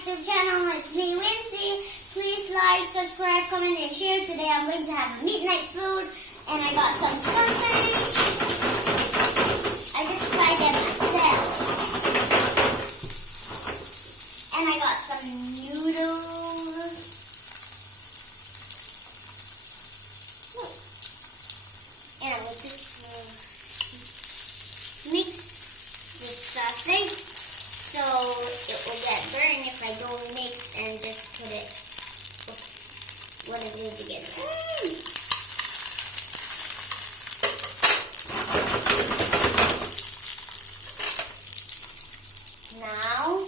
YouTube channel. It's me, Wincy. Please like, subscribe, comment, and share. Today I'm going to have midnight food, and I got some sausage. I just fried them myself. And I got some noodles. And I'm going to mix the sausage so it will get burned if I don't mix and just put it one of these together. Now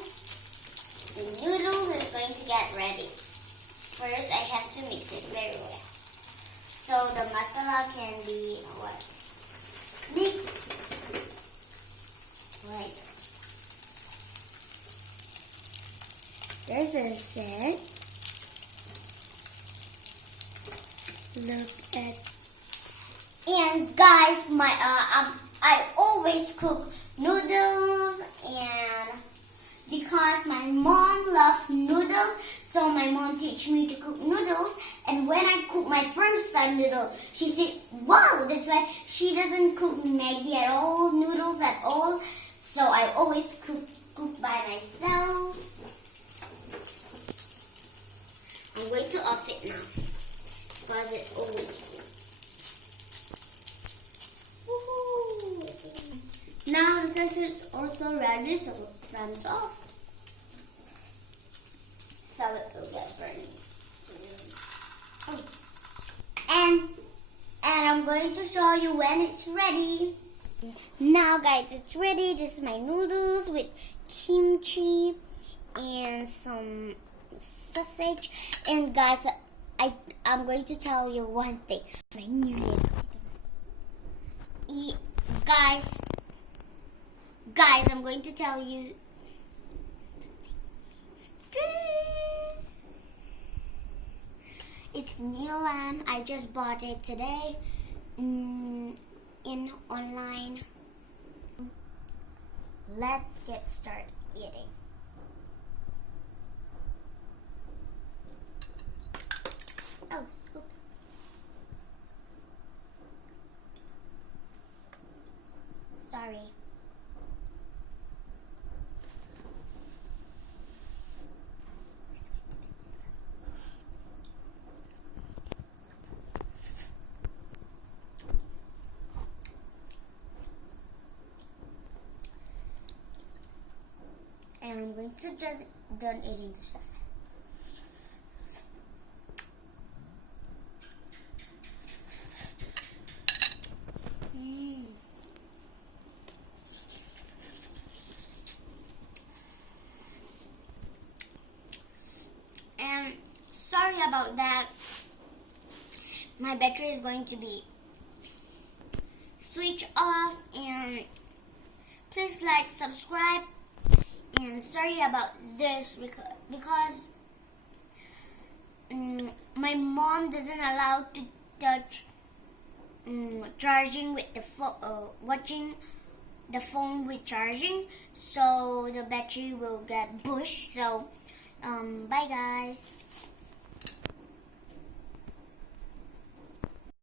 the noodles is going to get ready. First I have to mix it very well so the masala can be mixed right. This is it. Look at. And guys, I always cook noodles, and because my mom loves noodles, so my mom teach me to cook noodles. And when I cook my first time noodle, she said, "Wow, that's why she doesn't cook Maggi at all, noodles at all." So I always cook by myself. I'm going to off it now because it's always. Now the sausage is also ready, so we'll turn it off so it will get burned. And I'm going to show you when it's ready. Now guys, it's ready. This is my noodles with kimchi and some sausage. And guys, I'm going to tell you one thing. My new name. Guys, I'm going to tell you. It's new lamb. I just bought it today in online. Let's get started eating. Oh, oops. Sorry. And I'm going to just done eating the stuff. And sorry about that. My battery is going to be switched off, and please like, subscribe. And sorry about this because my mom doesn't allow to touch charging with the watching the phone with charging, so the battery will get pushed. So bye guys.